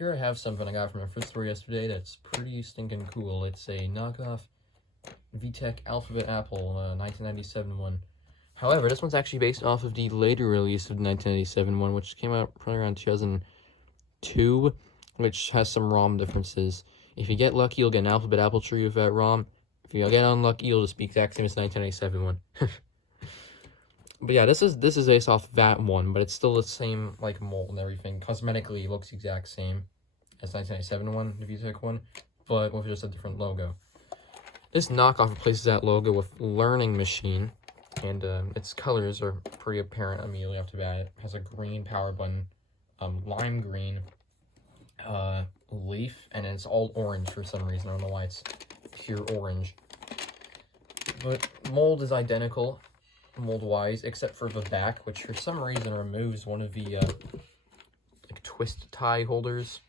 here I have something I got from a thrift store yesterday that's pretty stinking cool. It's a knockoff VTech Alphabet Apple 1997 one. However, this one's actually based off of the later release of the 1997 one, which came out probably around 2002, which has some ROM differences. If you get lucky, you'll get an Alphabet Apple Tree with that ROM. If you get unlucky, you'll just be exact same as the 1997 one. But yeah, this is based off that one, but it's still the same like mold and everything. Cosmetically, it looks the exact same as 1997 one, the VTech one, but with just a different logo. This knockoff replaces that logo with Learning Machine, and its colors are pretty apparent immediately after that. It has a green power button, lime green leaf, and it's all orange for some reason. I don't know why it's pure orange. But mold is identical, mold-wise, except for the back, which for some reason removes one of the like twist tie holders.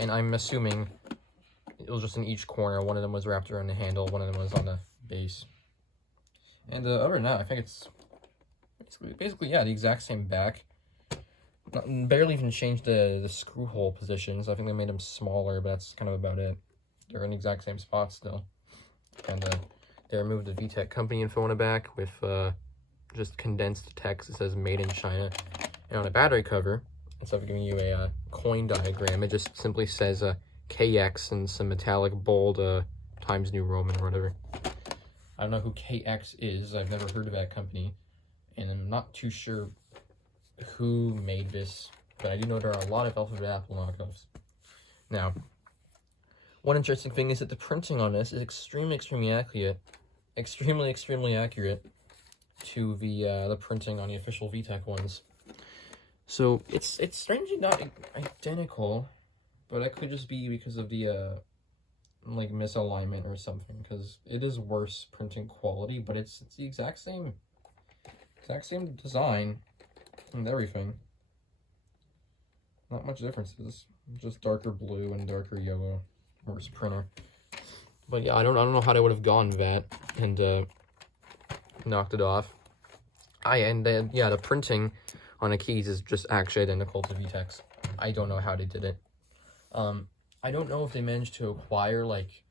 And I'm assuming it was just in each corner. One of them was wrapped around the handle, one of them was on the base. And other than that, I think it's basically yeah, the exact same back. Barely even changed the screw hole positions. I think they made them smaller, but that's kind of about it. They're in the exact same spot still. And they removed the VTech company info on the back with just condensed text that says Made in China. And on the battery cover, instead of giving you a coin diagram, it just simply says KX and some metallic bold Times New Roman or whatever. I don't know who KX is. I've never heard of that company. And I'm not too sure who made this, but I do know there are a lot of Alphabet Apple knockoffs. Now, one interesting thing is that the printing on this is extremely accurate. Extremely accurate to the printing on the official VTech ones. So it's strangely not identical, but that could just be because of the like misalignment or something, because it is worse printing quality, but it's the exact same design and everything. Not much differences, just darker blue and darker yellow. Worse printer. But yeah, I don't know how they would have gone with that and knocked it off. Yeah, the printing on the keys is just actually identical to VTech's. I don't know how they did it. I don't know if they managed to acquire like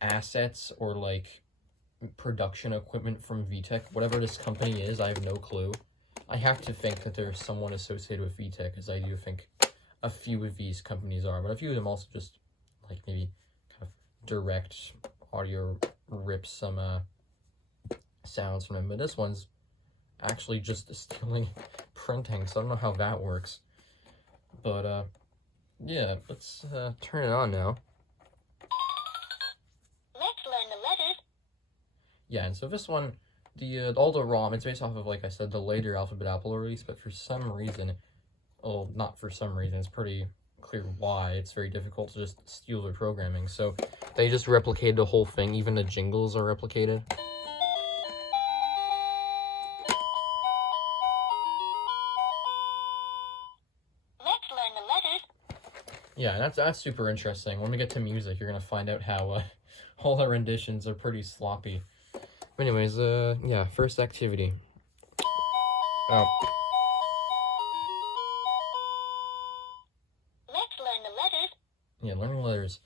assets or like production equipment from VTech. Whatever this company is, I have no clue. I have to think that there's someone associated with VTech, as I do think a few of these companies are, but a few of them also just like maybe kind of direct audio rip some sounds from them. But this one's actually just stealing printing, so I don't know how that works. But yeah, let's turn it on now. Let's learn the letters. Yeah, and so this one, all the ROM, it's based off of, like I said, the later Alphabet Apple release, but for some reason, well, not for some reason, it's pretty clear why. It's very difficult to just steal their programming, so they just replicated the whole thing. Even the jingles are replicated. Let's learn the letters. Yeah, that's super interesting. When we get to music, you're gonna find out how all the renditions are pretty sloppy. But anyways, yeah, first activity. Oh. Let's learn the letters. Yeah, learning letters.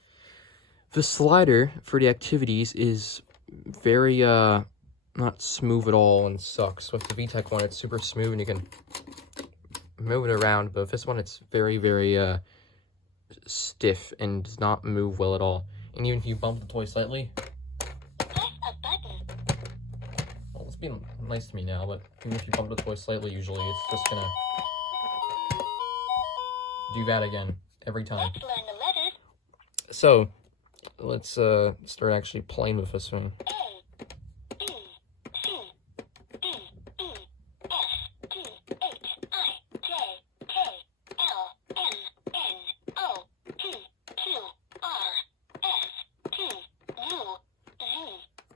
The slider for the activities is very, not smooth at all and sucks. With the VTech one, it's super smooth and you can move it around, but with this one, it's very, stiff and does not move well at all. And even if you bump the toy slightly... Press a button. Well, it's being nice to me now, but even if you bump the toy slightly, usually it's just gonna do that again every time. Let's learn the letters. So, let's start actually playing with this thing. A, B, C, D, E, F, G, H, I, J, K, L, M, N, O, P, Q, R, S, T, U, Z,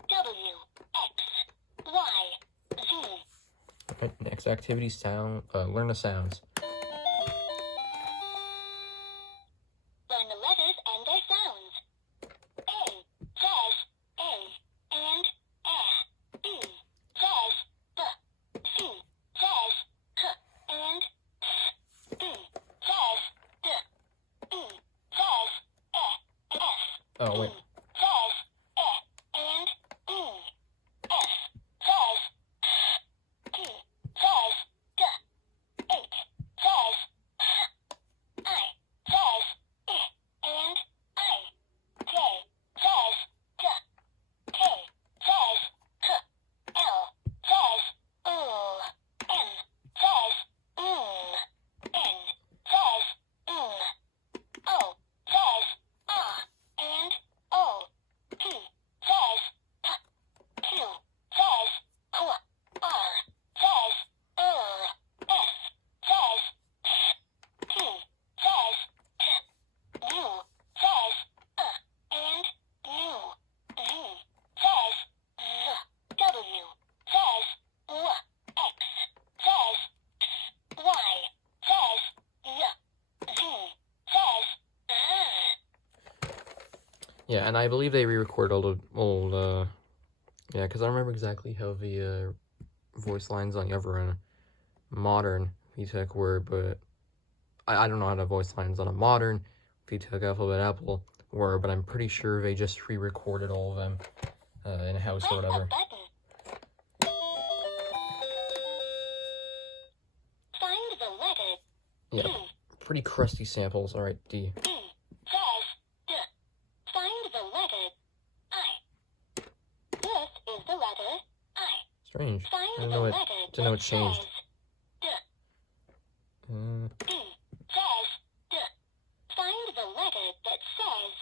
W, X, Y, Z. Okay, next activity, learn the sounds. Learn the letters and their sounds. A says A and B says B. C says K and D says D. E Oh, wait. Says and F says T says D H says I says and I J says D K says L says N says N says O says and O P says Q says R says S says T says U says and U Z says W says X says Y says Z says Yeah, and I believe they re-record all the old, yeah, because I don't remember exactly how the voice lines on the other modern VTech were, but I don't know how the voice lines on a modern VTech Alphabet Apple were, but I'm pretty sure they just re-recorded all of them in-house or whatever. Find the letter Yeah, D. pretty crusty samples. All right, D. D says D. Find the letter I. This is the letter I. Strange. Find I didn't the know it. letter Didn't know that it changed. says D. Uh, D says D. Find the letter that says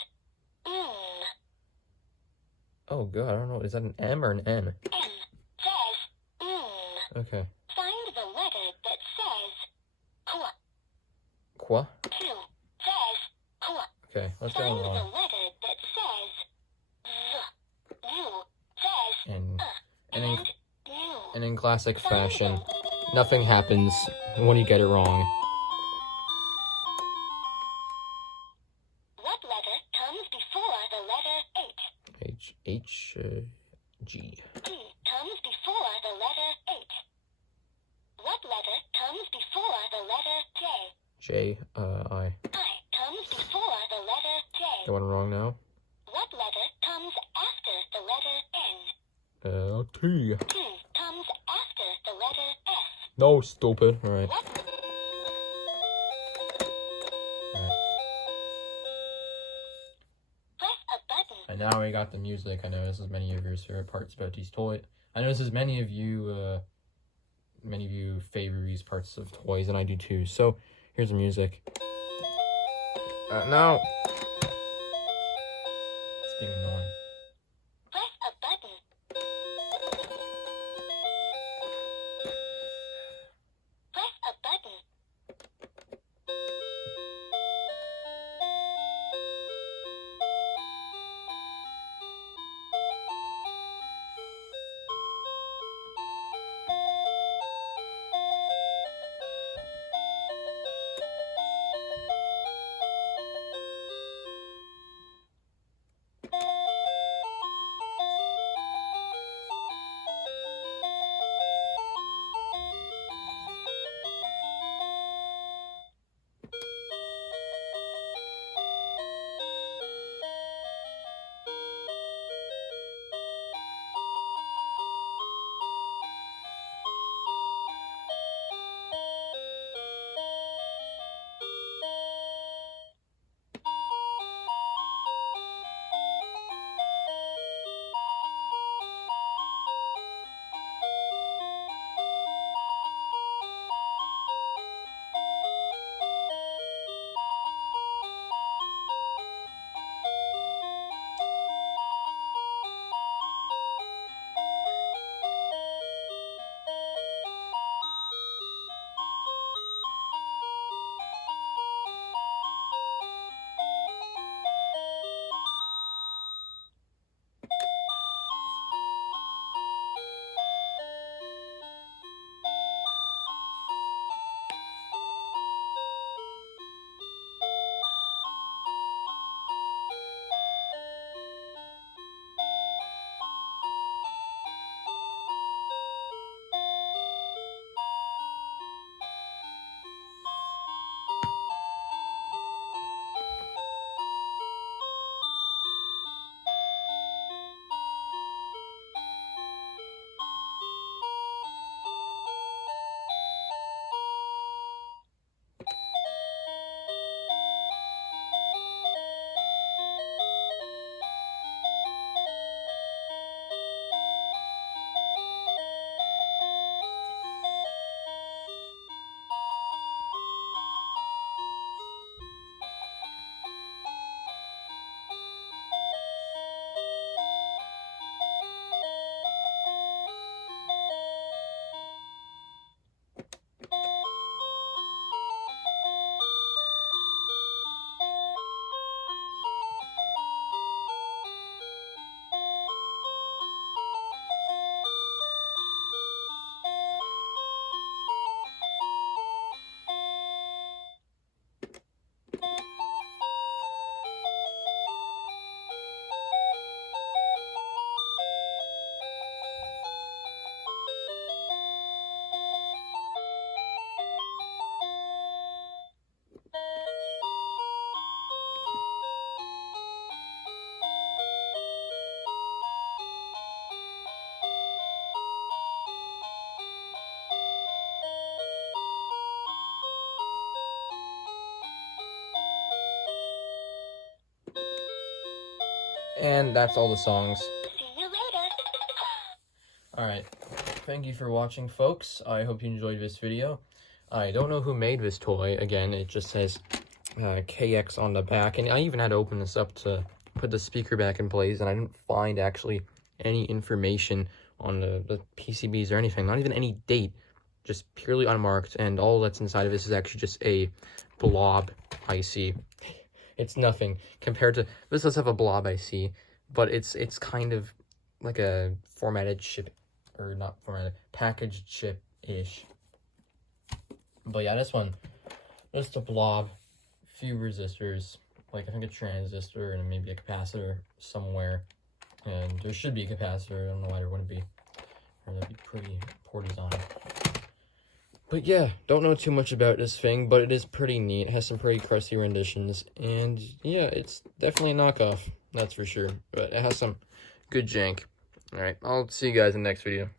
oh god, I don't know. Is that an M or an N? M says Okay. Find the letter that says Qu. Qua? Q says Qu. Okay, what's Find going the on? letter that says Z. U says And and in U. and in classic fashion, nothing happens when you get it wrong. What letter comes before the letter H? G. T comes before the letter H. What letter comes before the letter J? J, I. I comes before the letter J. Going wrong now? What letter comes after the letter N? T. T comes after the letter S. No, stupid. Alright. What? Press a button. And now we got the music. I know this is many of your favorite parts about these toys. I know this is many of you favor these parts of toys, and I do too. So, here's the music. No! It's being annoying. Press a button. Press a button. And that's all the songs. See you later. Alright, thank you for watching, folks. I hope you enjoyed this video. I don't know who made this toy. Again, it just says KX on the back. And I even had to open this up to put the speaker back in place. And I didn't find actually any information on the PCBs or anything. Not even any date. Just purely unmarked. And all that's inside of this is actually just a blob IC. It's nothing compared to... This does have a blob IC. But it's kind of like a formatted chip. Or not formatted. Packaged chip-ish. But yeah, this one, just a blob, few resistors, like I think a transistor and maybe a capacitor somewhere. And there should be a capacitor, I don't know why there wouldn't be. Or that'd be pretty poor design. But yeah, don't know too much about this thing, but it is pretty neat. It has some pretty crusty renditions. And yeah, it's definitely a knockoff, that's for sure. But it has some good jank. Alright, I'll see you guys in the next video.